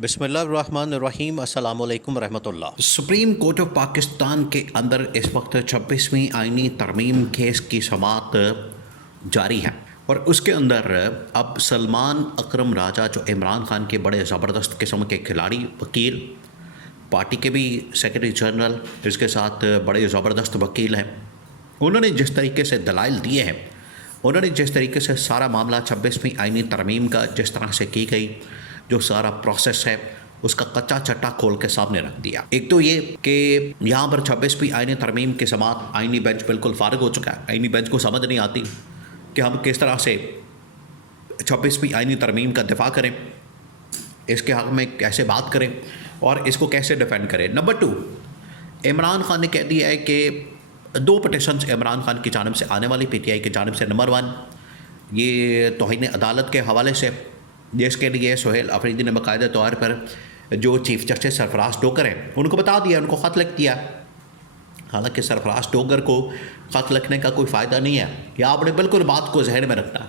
بسم اللہ الرحمن الرحیم، السلام علیکم ورحمۃ اللہ۔ سپریم کورٹ آف پاکستان کے اندر اس وقت 26ویں آئینی ترمیم کیس کی سماعت جاری ہے، اور اس کے اندر اب سلمان اکرم راجہ جو عمران خان کے بڑے زبردست قسم کے کھلاڑی، وکیل، پارٹی کے بھی سیکرٹری جنرل، اس کے ساتھ بڑے زبردست وکیل ہیں، انہوں نے جس طریقے سے دلائل دیے ہیں، انہوں نے جس طریقے سے سارا معاملہ 26ویں آئینی ترمیم کا جس طرح سے کی گئی، جو سارا پروسیس ہے، اس کا کچا چٹا کھول کے سامنے رکھ دیا۔ ایک تو یہ کہ یہاں پر 26ویں آئینی ترمیم کی سماعت، آئینی بینچ بالکل فارغ ہو چکا ہے۔ آئینی بینچ کو سمجھ نہیں آتی کہ ہم کس طرح سے 26ویں آئینی ترمیم کا دفاع کریں، اس کے حق میں کیسے بات کریں اور اس کو کیسے ڈیفینڈ کریں۔ نمبر 2، عمران خان نے کہہ دیا ہے کہ دو پٹیشنز عمران خان کی جانب سے آنے والی، پی ٹی آئی کی جانب سے۔ نمبر 1، یہ توہین عدالت کے حوالے سے، جس کے لیے سہیل آفریدی نے باقاعدہ طور پر جو چیف جسٹس سرفراز ڈوگر ہیں ان کو بتا دیا، ان کو خط لکھ دیا۔ حالانکہ سرفراز ڈوگر کو خط لکھنے کا کوئی فائدہ نہیں ہے، یا آپ نے بالکل بات کو ذہن میں رکھنا۔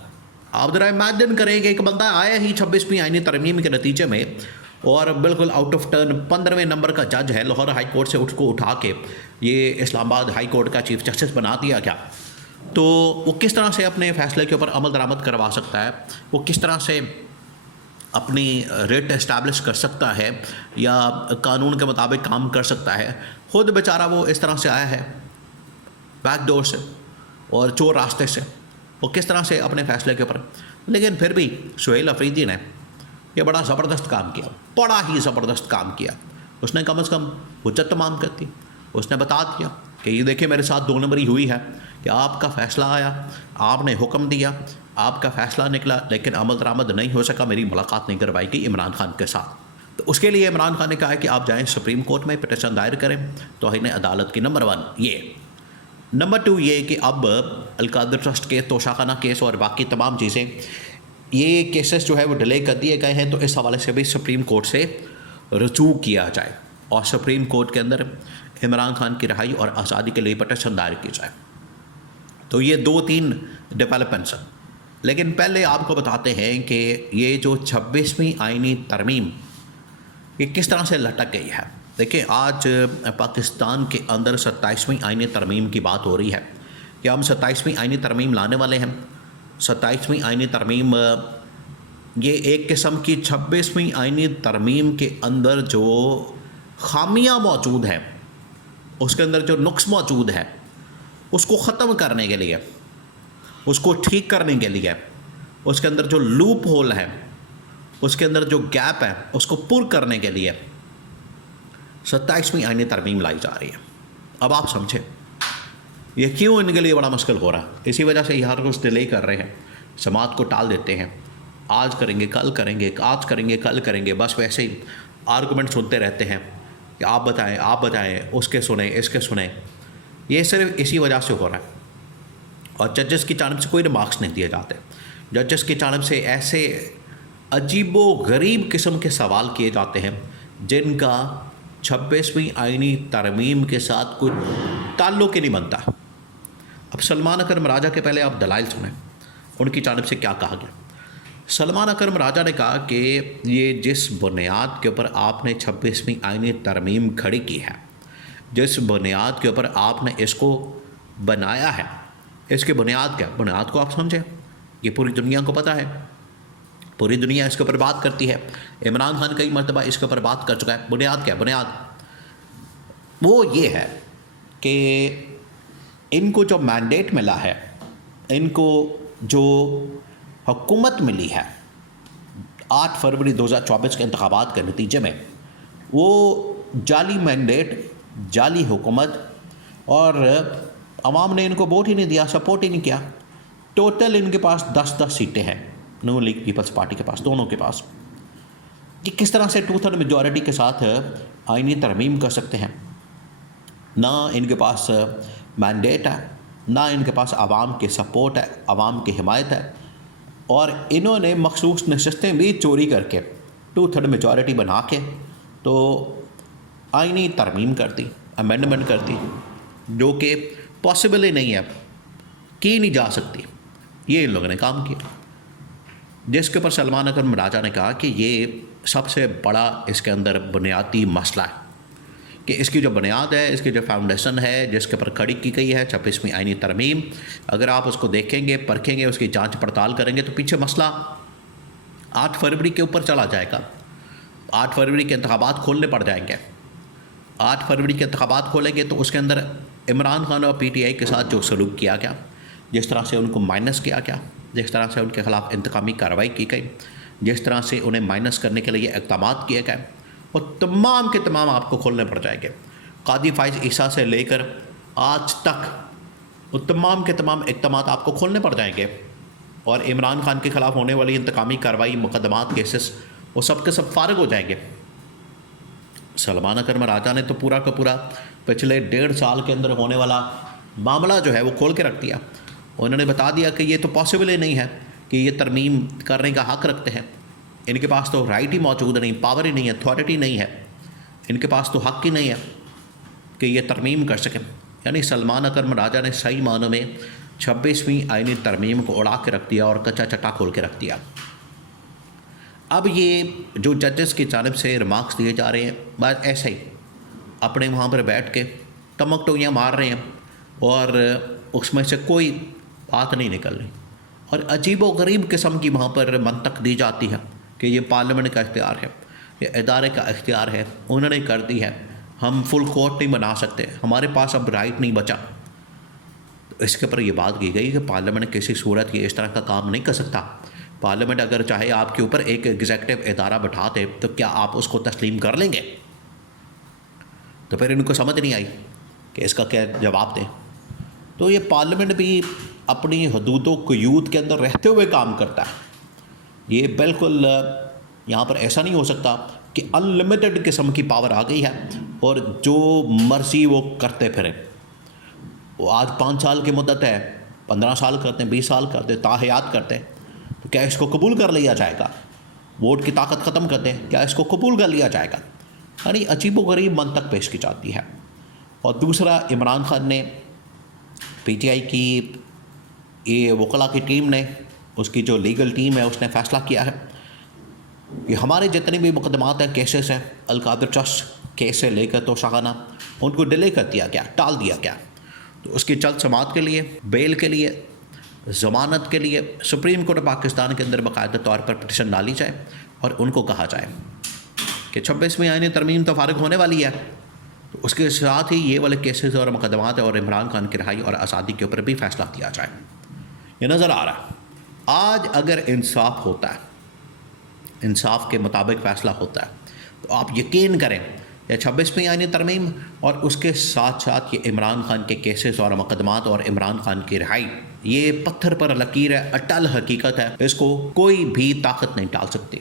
آپ ذرا امیجن کریں کہ ایک بندہ آیا ہی 26ویں آئینی ترمیم کے نتیجے میں، اور بالکل آؤٹ آف ٹرن 15ویں نمبر کا جج ہے، لاہور ہائی کورٹ سے اس کو اٹھا کے یہ اسلام آباد ہائی کورٹ کا چیف جسٹس بنا دیا گیا، تو وہ کس طرح سے اپنے فیصلے کے اوپر عمل درآمد کروا سکتا ہے؟ وہ کس طرح سے اپنی ریٹ اسٹیبلش کر سکتا ہے یا قانون کے مطابق کام کر سکتا ہے؟ خود بیچارہ وہ اس طرح سے آیا ہے بیک ڈور سے اور چور راستے سے، وہ کس طرح سے اپنے فیصلے کے اوپر۔ لیکن پھر بھی سہیل آفریدی نے یہ بڑا زبردست کام کیا، بڑا ہی زبردست کام کیا۔ اس نے کم از کم حجت تمام کر دی، اس نے بتا دیا کہ یہ دیکھیں میرے ساتھ 2 نمبری ہوئی ہے، کہ آپ کا فیصلہ آیا، آپ نے حکم دیا، آپ کا فیصلہ نکلا، لیکن عمل درآمد نہیں ہو سکا، میری ملاقات نہیں کروائی گئی عمران خان کے ساتھ۔ تو اس کے لیے عمران خان نے کہا ہے کہ آپ جائیں سپریم کورٹ میں پٹیشن دائر کریں توہین عدالت کی۔ نمبر 1 یہ۔ نمبر 2 یہ کہ اب القادر ٹرسٹ کے توشاخانہ کیس اور باقی تمام چیزیں، یہ کیسز جو ہے وہ ڈیلے کر دیے گئے ہیں، تو اس حوالے سے بھی سپریم کورٹ سے رجوع کیا جائے اور سپریم کورٹ کے اندر عمران خان کی رہائی اور آزادی کے لیے پٹیشن دائر کی جائے۔ تو یہ 2-3 ڈیولپمنٹس ہیں، لیکن پہلے آپ کو بتاتے ہیں کہ یہ جو 26ویں آئینی ترمیم یہ کس طرح سے لٹک گئی ہے۔ دیکھیں، آج پاکستان کے اندر 27ویں آئینی ترمیم کی بات ہو رہی ہے کہ ہم 27ویں آئینی ترمیم لانے والے ہیں۔ 27ویں آئینی ترمیم یہ ایک قسم کی 26ویں آئینی ترمیم کے اندر جو خامیاں موجود ہیں، اس کے اندر جو نقص موجود ہے، اس کو ختم کرنے کے لیے، اس کو ٹھیک کرنے کے لیے، اس کے اندر جو لوپ ہول ہے، اس کے اندر جو گیپ ہے، اس کو پر کرنے کے لیے 27ویں آئینی ترمیم لائی جا رہی ہے۔ اب آپ سمجھیں یہ کیوں ان کے لیے بڑا مشکل ہو رہا ہے۔ اسی وجہ سے یہ ہر روز ڈیلے کر رہے ہیں، سماعت کو ٹال دیتے ہیں، آج کریں گے، کل کریں گے، آج کریں گے، کل کریں گے، بس ویسے ہی آرگومنٹ سنتے رہتے ہیں کہ آپ بتائیں، آپ بتائیں، اس کے سنیں، اس کے سنیں۔ یہ صرف اسی وجہ سے ہو رہا ہے، اور ججز کی جانب سے کوئی ریمارکس نہیں دیے جاتے۔ ججز کی جانب سے ایسے عجیب و غریب قسم کے سوال کیے جاتے ہیں جن کا 26ویں آئینی ترمیم کے ساتھ کوئی تعلق ہی نہیں بنتا۔ اب سلمان اکرم راجہ کے پہلے آپ دلائل سنیں، ان کی جانب سے کیا کہا گیا۔ سلمان اکرم راجہ نے کہا کہ یہ جس بنیاد کے اوپر آپ نے 26ویں آئینی ترمیم کھڑی کی ہے، جس بنیاد کے اوپر آپ نے اس کو بنایا ہے، اس کی بنیاد کیا؟ بنیاد کو آپ سمجھیں، یہ پوری دنیا کو پتہ ہے، پوری دنیا اس کے اوپر بات کرتی ہے، عمران خان کئی مرتبہ اس کے اوپر بات کر چکا ہے۔ بنیاد کیا؟ بنیاد وہ یہ ہے کہ ان کو جو مینڈیٹ ملا ہے، ان کو جو حکومت ملی ہے 8 فروری 2024 کے انتخابات کے نتیجے میں، وہ جعلی مینڈیٹ، جعلی حکومت، اور عوام نے ان کو ووٹ ہی نہیں دیا، سپورٹ ہی نہیں کیا۔ ٹوٹل ان کے پاس 10 سیٹیں ہیں، نون لیگ پیپلز پارٹی کے پاس، دونوں کے پاس۔ یہ کس طرح سے 2/3 میجورٹی کے ساتھ آئینی ترمیم کر سکتے ہیں؟ نہ ان کے پاس مینڈیٹ ہے، نہ ان کے پاس عوام کی سپورٹ ہے، عوام کی حمایت ہے، اور انہوں نے مخصوص نشستیں بھی چوری کر کے 2/3 میجورٹی بنا کے تو آئینی ترمیم کر دی، امینڈمنٹ کر دی، جو کہ پاسبل ہی نہیں ہے، کی نہیں جا سکتی۔ یہ ان لوگوں نے کام کیا۔ جس کے اوپر سلمان اکرم راجہ نے کہا کہ یہ سب سے بڑا اس کے اندر بنیادی مسئلہ ہے کہ اس کی جو بنیاد ہے، اس کی جو فاؤنڈیشن ہے جس کے اوپر کھڑی کی گئی ہے 26ویں آئینی ترمیم، اگر آپ اس کو دیکھیں گے، پرکھیں گے، اس کی جانچ پڑتال کریں گے تو پیچھے مسئلہ 8 فروری کے اوپر چلا جائے گا۔ 8 فروری کے انتخابات کھولنے پڑ جائیں گے۔ 8 فروری کے انتخابات کھولیں گے تو اس کے اندر عمران خان اور پی ٹی آئی کے ساتھ جو سلوک کیا گیا، جس طرح سے ان کو مائنس کیا گیا، جس طرح سے ان کے خلاف انتقامی کارروائی کی گئی، جس طرح سے انہیں مائنس کرنے کے لیے اقدامات کیے گئے، وہ تمام کے تمام آپ کو کھولنے پڑ جائیں گے۔ قاضی فائز عیسیٰ سے لے کر آج تک وہ تمام کے تمام اقدامات آپ کو کھولنے پڑ جائیں گے، اور عمران خان کے خلاف ہونے والی انتقامی کارروائی، مقدمات، کیسز، وہ سب کے سب فارغ ہو جائیں گے۔ سلمان اکرم راجہ نے تو پورا کا پورا پچھلے 1.5 سال کے اندر ہونے والا معاملہ جو ہے وہ کھول کے رکھ دیا۔ انہوں نے بتا دیا کہ یہ تو پاسبل ہی نہیں ہے کہ یہ ترمیم کرنے کا حق رکھتے ہیں، ان کے پاس تو رائٹ ہی موجود نہیں، پاور ہی نہیں ہے، اتھارٹی نہیں ہے، ان کے پاس تو حق ہی نہیں ہے کہ یہ ترمیم کر سکیں۔ یعنی سلمان اکرم راجہ نے صحیح معنوں میں 26ویں آئینی ترمیم کو اڑا کے رکھ دیا اور کچا چٹا کھول کے رکھ دیا۔ اب یہ جو ججز کی جانب سے ریمارکس دیے جا رہے ہیں، بس ایسے ہی اپنے وہاں پر بیٹھ کے ٹمک ٹوئیاں مار رہے ہیں اور اس میں سے کوئی بات نہیں نکل رہی، اور عجیب و غریب قسم کی وہاں پر منطق دی جاتی ہے کہ یہ پارلیمنٹ کا اختیار ہے، یہ ادارے کا اختیار ہے، انہوں نے کر دی ہے، ہم فل کورٹ نہیں بنا سکتے، ہمارے پاس اب رائٹ نہیں بچا۔ تو اس کے اوپر یہ بات کی گئی کہ پارلیمنٹ کسی صورت یہ اس طرح کا کام نہیں کر سکتا۔ پارلیمنٹ اگر چاہے آپ کے اوپر ایک ایگزیکٹو ادارہ بٹھا دے تو کیا آپ اس کو تسلیم کر لیں گے؟ تو پھر ان کو سمجھ نہیں آئی کہ اس کا کیا جواب دیں۔ تو یہ پارلیمنٹ بھی اپنی حدود و قیود کے اندر رہتے ہوئے کام کرتا ہے۔ یہ بالکل یہاں پر ایسا نہیں ہو سکتا کہ ان لمیٹڈ قسم کی پاور آ گئی ہے اور جو مرضی وہ کرتے پھریں۔ وہ آج 5 سال کی مدت ہے، 15 سال کرتے ہیں، 20 سال کرتے ہیں، تاحیات کرتے ہیں، تو کیا اس کو قبول کر لیا جائے گا؟ ووٹ کی طاقت ختم کر دیں، کیا اس کو قبول کر لیا جائے گا؟ یعنی عجیب و غریب منطق پیش کی جاتی ہے۔ اور دوسرا، عمران خان نے، پی ٹی آئی کی یہ وکلاء کی ٹیم نے، اس کی جو لیگل ٹیم ہے، اس نے فیصلہ کیا ہے کہ ہمارے جتنے بھی مقدمات ہیں، کیسز ہیں، القادر ٹرسٹ کیس سے لے کر تو شاہانہ، ان کو ڈیلے کر دیا گیا، ٹال دیا گیا۔ تو اس کی جلد سماعت کے لیے، بیل کے لیے، ضمانت کے لیے سپریم کورٹ پاکستان کے اندر باقاعدہ طور پر پٹیشن ڈالی جائے اور ان کو کہا جائے کہ 26ویں آئینی ترمیم تو فارغ ہونے والی ہے، تو اس کے ساتھ ہی یہ والے کیسز اور مقدمات اور عمران خان کی رہائی اور آزادی کے اوپر بھی فیصلہ کیا جائے۔ یہ نظر آ رہا ہے آج اگر انصاف ہوتا ہے، انصاف کے مطابق فیصلہ ہوتا ہے، تو آپ یقین کریں کہ 26ویں آئینی ترمیم اور اس کے ساتھ ساتھ یہ عمران خان کے کیسز اور مقدمات اور عمران خان کی رہائی، یہ پتھر پر لکیر ہے، اٹل حقیقت ہے، اس کو کوئی بھی طاقت نہیں ٹال سکتی۔